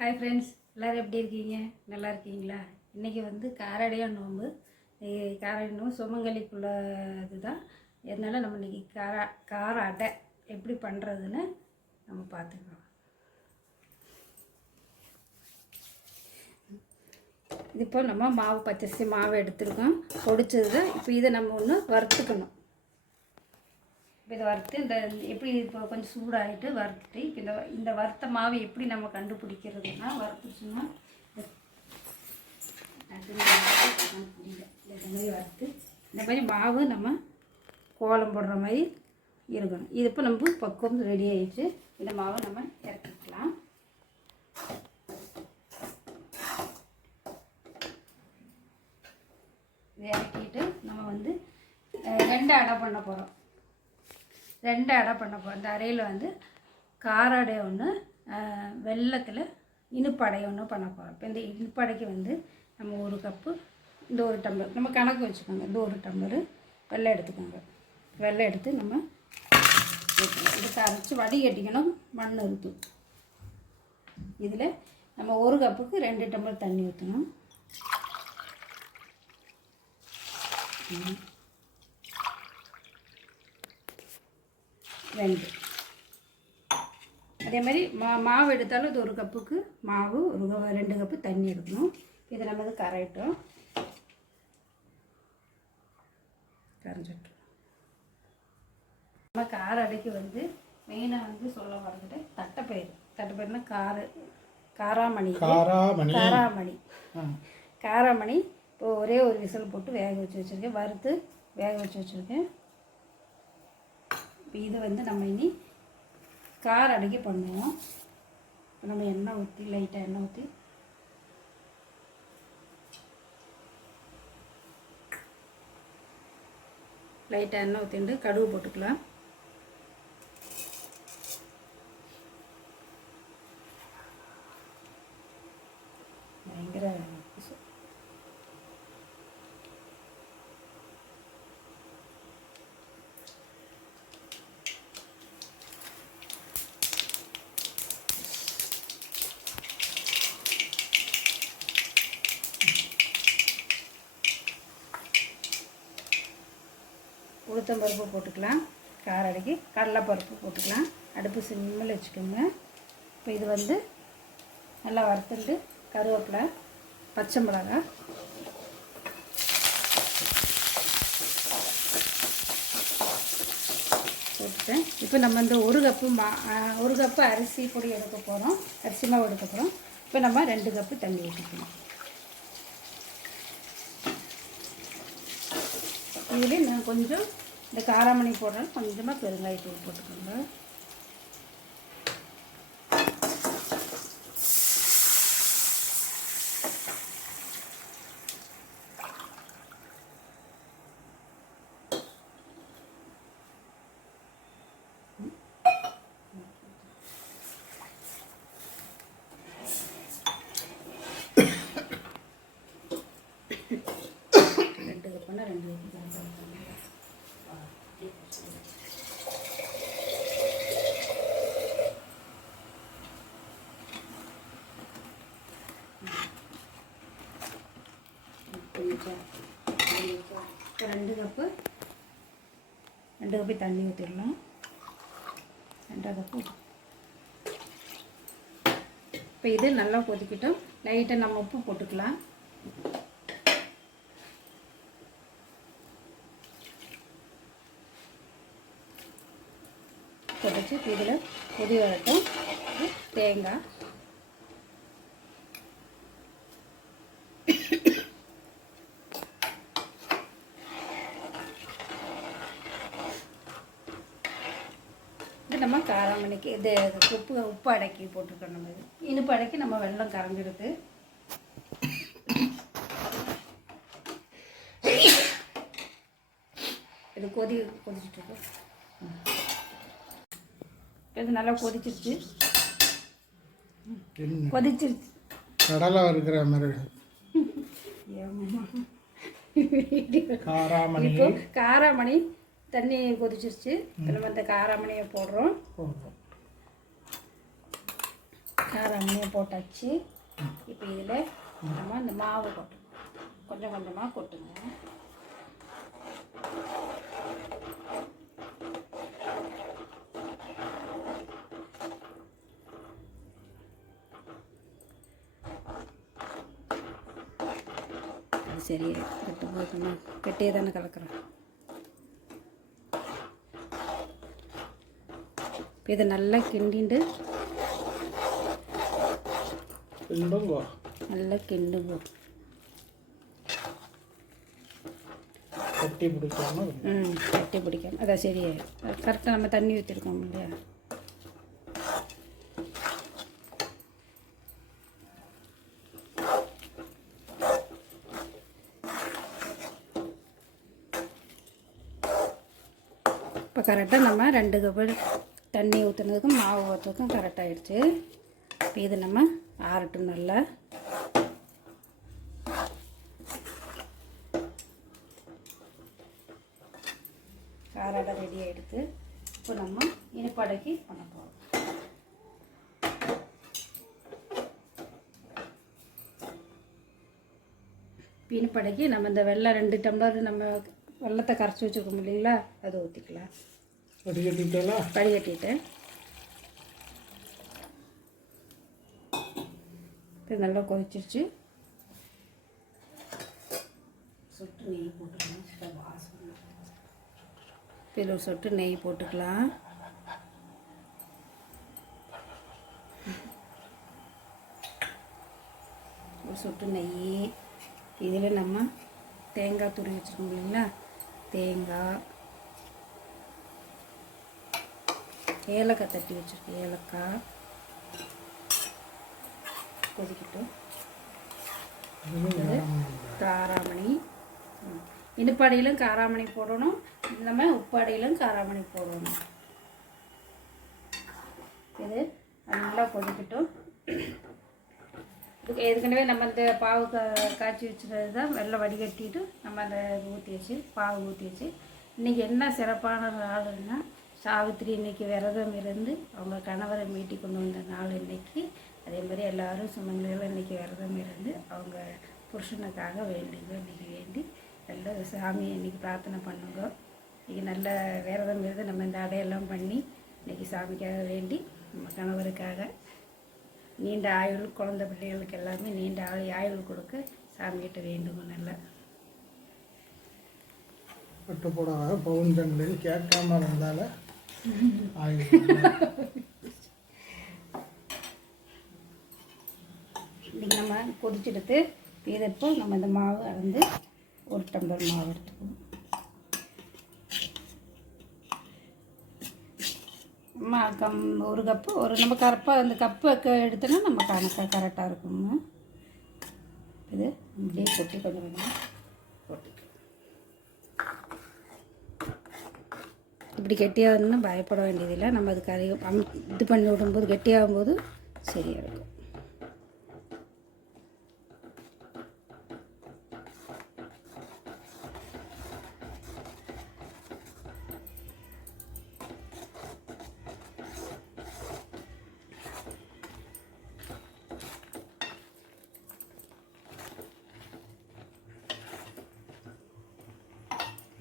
Hi friends, எல்லோரும் எப்படி இருக்கீங்க? நல்லா இருக்கீங்களா? இன்றைக்கி வந்து காரடையாக நோம்பு. காரடை நோம்பு சுமங்கலிக்குள்ள இதுதான். அதனால் நம்ம இன்றைக்கி கார அடை எப்படி பண்ணுறதுன்னு நம்ம பார்த்துக்கலாம். இது இப்போ நம்ம மாவு பச்சரிசி மாவு எடுத்துருக்கோம், பொடிச்சது தான். இப்போ இதை நம்ம ஒன்று வறுத்துக்கணும். இப்போ இதை வறுத்து இந்த எப்படி இப்போ கொஞ்சம் சூடாகிட்டு வறுத்துட்டு இப்போ இந்த வறுத்த மாவு எப்படி நம்ம கண்டுபிடிக்கிறதுனா, வறுத்துச்சுன்னா இந்த மாதிரி வறுத்து இந்த மாதிரி மாவு நம்ம கோலம் போடுற மாதிரி இருக்கணும். இது இப்போ நம்ம பக்குவம் ரெடி ஆகிடுச்சு. இந்த மாவை நம்ம இறக்கிக்கலாம். இதை இறக்கிட்டு நம்ம வந்து ரெண்டு அடை பண்ண போகிறோம். இந்த அடையில் வந்து கார அடை ஒன்று, வெல்லத்தில் இனிப்பு அடை ஒன்று பண்ண போகிறோம். இப்போ இந்த இனிப்பு அடைக்கு வந்து நம்ம ஒரு கப்பு, இந்த ஒரு டம்ளர் நம்ம கணக்கு வச்சுக்கோங்க. இந்த ஒரு டம்ளர் வெல்லம் எடுத்துக்கோங்க. வெல்லம் எடுத்து நம்ம இது கரைச்சி வடிகட்டிக்கணும். மண் ஊற்றும். இதில் நம்ம ஒரு கப்புக்கு 2 டம்ளர் தண்ணி ஊற்றணும். ரெண்டு அதே மாதிரி மாவு எடுத்தாலும் இது ஒரு கப்புக்கு மாவு, ஒரு 2 கப்பு தண்ணி எடுக்கணும். இதை நம்ம இது கரையிட்டோம். கரைஞ்சிட்டோம். நம்ம கார அடைக்கு வந்து மெயினாக வந்து சொல்ல வரதுட்டு தட்டைப்பயிறுனா காராமணி. இப்போ ஒரே ஒரு விசில் போட்டு வேக வச்சுருக்கேன். வறுத்து வேக வச்சுருக்கேன். இப்போ இது வந்து நம்ம இனி கார அடைக்கு பண்ணுவோம். இப்போ நம்ம எண்ணெய் ஊற்றி, லைட்டாக எண்ணெய் ஊற்றி ஊற்றிட்டு கடுகு போட்டுக்கலாம். பயங்கர உளுத்தம்பருப்பு போட்டுக்கலாம். கார அடைக்கு கடலைப்பருப்பு போட்டுக்கலாம். அடுப்பு சிம்மில் வச்சுக்கோங்க. இப்போ இது வந்து நல்லா வறுத்துட்டு கருவேப்பிலை, பச்சை மிளகாய் போட்டுட்டேன். இப்போ நம்ம இந்த ஒரு கப்பு அரிசி பொடி எடுக்க போகிறோம். அரிசி மாவு எடுக்க போகிறோம். இப்போ நம்ம 2 கப்பு தண்ணி ஊற்றிக்கணும். இதில் நான் கொஞ்சம் இந்த காராமணி போடுறேன். கொஞ்சமாக பெருங்காயத்தூள் போட்டுக்கோங்க. ரெண்டு கப்பு தண்ணி ஊற்றிடலாம். 2 கப்பு. இப்போ இது நல்லா கொதிக்கிட்டோம். லைட்டாக நம்ம உப்பு போட்டுக்கலாம். கொதிச்சு இதில் கொதி வரட்டும். தேங்காய் நம்ம காராமணிக்கு இது உப்பு அடைக்கி போட்டுருக்கோம். நம்ம இது இனிப்பு அடைக்கி நம்ம வெல்லம் கரைஞ்சிடுது. இது கொதிச்சுட்ருக்கோம். இது நல்லா கொதிச்சிருச்சு. கடலை இருக்கிற மாதிரி இப்போ காராமணி தண்ணி கொதிச்சிருச்சு. நம்ம இந்த காராமணியை போடுறோம். காராமணியை போட்டாச்சு. இப்போ இதில் நம்ம இந்த மாவு கொட்டணும். கொஞ்சம் கொஞ்சமாக கொட்டுங்க. சரி, கட்டு போதுமா? கட்டியே தானே கலக்கிறோம். இப்போ இதை நல்லா கிண்டிண்டு நல்லா கிண்டுவோம். கட்டி பிடிக்காம கட்டி பிடிக்காம அதான் சரி. கரெக்டாக நம்ம தண்ணி ஊற்றிருக்கோம் இல்லையா? இப்போ கரெக்டாக நம்ம 2 கப்பு தண்ணி ஊற்றுனதுக்கும் மாவு ஊற்றுறதுக்கும் கரெக்டாகிடுச்சு. இப்போ இது நம்ம ஆறட்டும். நல்லா காராடை ரெடி ஆகிடுது. இப்போ நம்ம இனிப்படைக்கு பண்ண போகிறோம். இனிப்படைக்கு நம்ம இந்த வெள்ளை 2 டம்ளர் நம்ம வெள்ளத்தை கரைச்சி வச்சுருக்கோம் இல்லைங்களா, அதை ஊற்றிக்கலாம். வடிகட்டிட்டேன். இது நல்லா கொதிச்சிருச்சு. சொட்டு நெய் போட்டுக்கலாம். வாசனை இதில் ஒரு சொட்டு நெய் போட்டுக்கலாம். ஒரு சொட்டு நெய். இதில் நம்ம தேங்காய் துருவி வச்சுருக்கோம் இல்லைங்களா, தேங்காய், ஏலக்காய் தட்டி வச்சுருக்கோம், ஏலக்காய் கொதிக்கட்டும். காராமணி, இனிப்படையிலும் காராமணி போடணும், நம்ம உப்படையிலும் காராமணி போடணும். இது நல்லா கொதிக்கட்டும். ஏற்கனவே நம்ம இந்த பாவு காய்ச்சி வச்சுருது தான் வெள்ளை வடிகட்டிட்டு நம்ம அந்த ஊற்றி வச்சு பாவு ஊற்றி வச்சு. இன்றைக்கி என்ன சிறப்பான நாளுன்னா, சாவித்திரி இன்றைக்கி விரதம் இருந்து அவங்க கணவரை மீட்டி கொண்டு வந்த நாள் இன்றைக்கி. அதே மாதிரி எல்லோரும் சுமங்கலிகளும் இன்றைக்கி விரதம் இருந்து அவங்க புருஷனுக்காக வேண்டுங்க. இன்றைக்கி வேண்டி நல்ல சாமியை இன்றைக்கி பிரார்த்தனை பண்ணுங்க. இன்றைக்கி நல்ல விரதம் இருந்து நம்ம இந்த அடையெல்லாம் பண்ணி இன்றைக்கி சாமிக்காக வேண்டி நம்ம கணவருக்காக நீண்ட ஆயுள், குழந்தை பிள்ளைகளுக்கு எல்லாமே நீண்ட ஆயுள் கொடுக்க சாமிகிட்ட வேண்டுங்க. நல்லா பட்டு போடாத பவுன்களில் கேட்காம இருந்தால இன்றைக்கி நம்ம கொதிச்செடுத்து இப்போ நம்ம இந்த மாவு அளந்து 1 டம்ளர் மாவு எடுத்துக்கணும். ஒரு கப்பு நம்ம கரெக்டாக அந்த கப்பு எடுத்தோன்னா நம்ம கணக்காக கரெக்டாக இருக்குங்க. இது இப்படியே கொட்டி கொஞ்சம் கொஞ்சம் கொட்டி இப்படி கெட்டியாகணும்னு பயப்பட வேண்டியதில்லை. நம்ம அதுக்கு இது பண்ணி விடும்போது கெட்டியாகும்போது சரியாக இருக்கும்.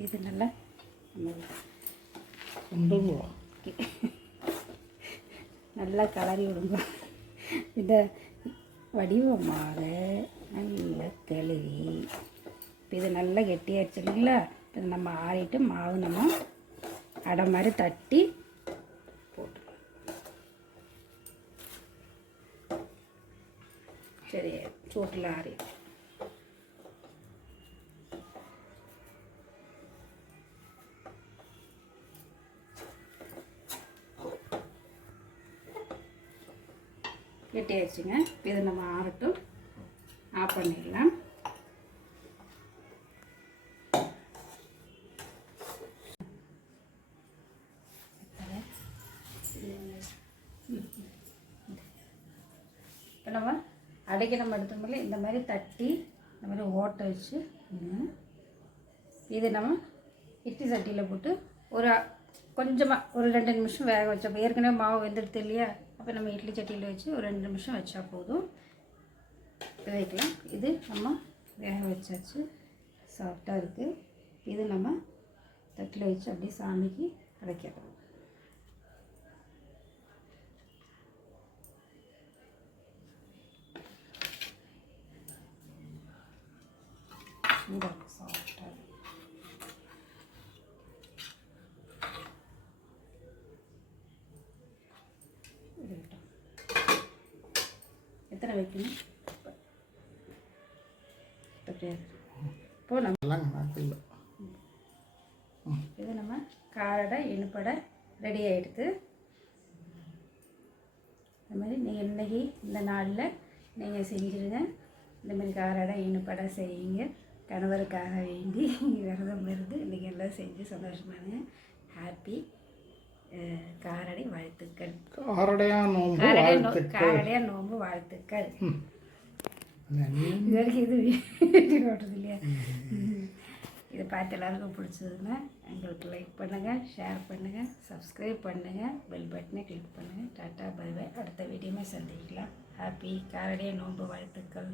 இது நல்லா நல்லா கலரி விடுங்க. இதை வடிவமாக நல்லா கழுவி இது நல்லா கெட்டியாகிடுச்சு இல்லைங்களா. இது நம்ம ஆறிட்டு மாவு நம்ம அடை மாதிரி தட்டி போட்டு சரி சூட்டில் ஆறி கெட்டியாகிடுச்சுங்க. இதை நம்ம ஆறட்டும். ஆஃப் பண்ணிடலாம். இப்போ நம்ம அடைக்க நம்ம எடுத்தோம்ல இந்த மாதிரி தட்டி இந்த மாதிரி ஓட்டை வச்சு இது நம்ம இட்லி சட்டியில் போட்டு கொஞ்சமாக ஒரு 2 நிமிஷம் வேக வச்சப்போ ஏற்கனவே மாவு வெந்துடுது இல்லையா, அப்போ நம்ம இட்லி சட்டியில் வச்சு ஒரு 2 நிமிஷம் வச்சா போதும். இது வைக்கலாம். இது நம்ம வேக வச்சாச்சு, சாஃப்டாக இருக்குது. இது நம்ம தட்டில் வச்சு அப்படியே சாமிக்கு அடைக்கிறோம். சாஃப்டாக எத்தனை வைக்கணும் இப்போ நம்ம இது நம்ம காரடை இனிப்படை ரெடி ஆகிடுது. இந்த மாதிரி நீங்கள் இன்றைக்கி இந்த நாளில் நீங்கள் செஞ்சுருங்க. இந்த மாதிரி காரடை இனிப்படை செய்யுங்க. கணவருக்காக வேண்டி விரதம் இருந்து இன்றைக்கி எல்லாம் செஞ்சு சந்தோஷமானுங்க. ஹாப்பி காரடை வாழ்த்துக்கள். காரடையாக நோம்பு வாழ்த்துக்கள். இது வரைக்கும் இது வீடியோ ஓட்டுறது இல்லையா? இதை பார்த்து எல்லாருக்கும் பிடிச்சதுன்னா எங்களுக்கு லைக் பண்ணுங்கள், ஷேர் பண்ணுங்கள், சப்ஸ்கிரைப் பண்ணுங்கள், பெல் பட்டனை கிளிக் பண்ணுங்கள். Tata bye bye. அடுத்த வீடியோமே சந்திக்கலாம். ஹாப்பி காரடைய நோன்பு வாழ்த்துக்கள்.